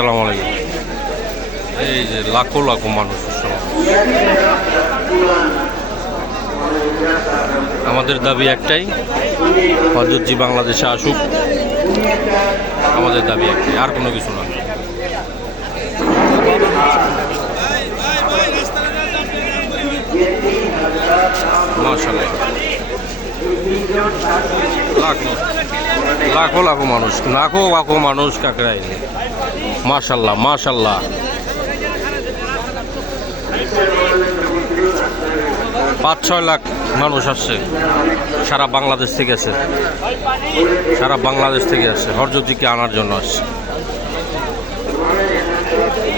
আসসালামু আলাইকুম। এই যে লাখো লাখো মানুষ, আমাদের দাবি একটাই, হযরতজি বাংলাদেশে আসুক। আমাদের দাবি একটাই, আর কোনো কিছু না। মাশাআল্লাহ, লাখো লাখো মানুষ, লাখো লাখো মানুষ কাকরাইল। মাশাআল্লাহ মাশাআল্লাহ। 5-6 লাখ মানুষ আসছে, সারা বাংলাদেশ থেকে আসছে, সারা বাংলাদেশ থেকে আসছে হযরতজিকে আনার জন্য আসছে।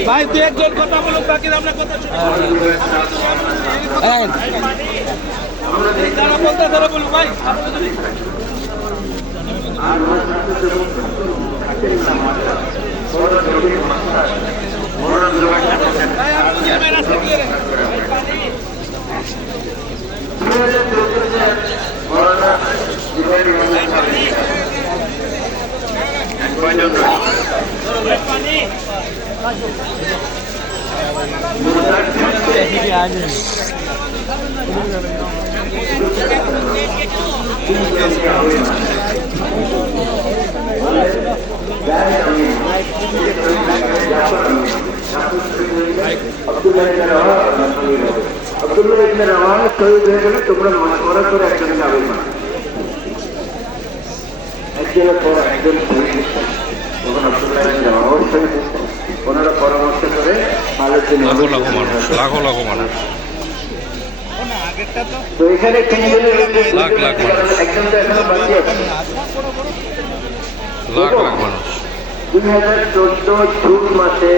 ভাই তুই একজন কথা বলো, বাকিরা আমরা কথা শুনি। যারা বলতে তারা বলুন ভাই। তোমরা মনে করে একজনের আবেদন একজনের পর একজন ওনারা পরামর্শ করে লাখো লাখো মানুষ, লাখো লাখো মানুষ, তো এখানে লাখ লাখ মানুষ, একজন তো এখনো বাকি আছে। লাখ লাখ মানুষ। 2014 জুন মাসে